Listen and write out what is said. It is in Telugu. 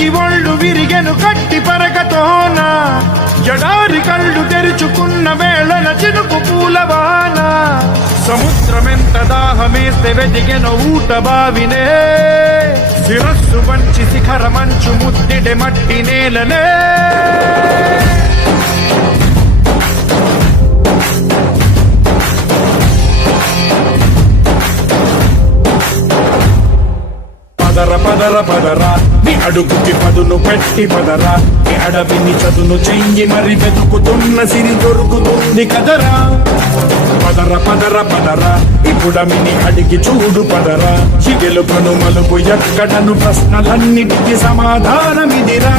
వంగి ఒళ్ళు విరిగెను కట్టి పరకతోన ఎడారి కళ్ళు తెరుచుకున్న వేళన చినుకు పూలవాన సముద్రమెంత దాహమేస్తే వెదిగెను ఊట బావినే శిరస్సు వంచి శిఖర మంచు ముద్దిడె మట్టి నేలనే పదర పదర పదరా నీ అడుగుకి పదును పెట్టి పదరా నీ అడవిని చదును చెయ్యి మరి వెతుకుతున్న సిరి దొరుకుతుంది కదరా పదర పదర పదరా ఇప్పుడమిని అడిగి చూడు పదరా చిగెలుపను మలుపు ఎక్కడను ప్రశ్నలన్నిటికీ సమాధానమిదిరా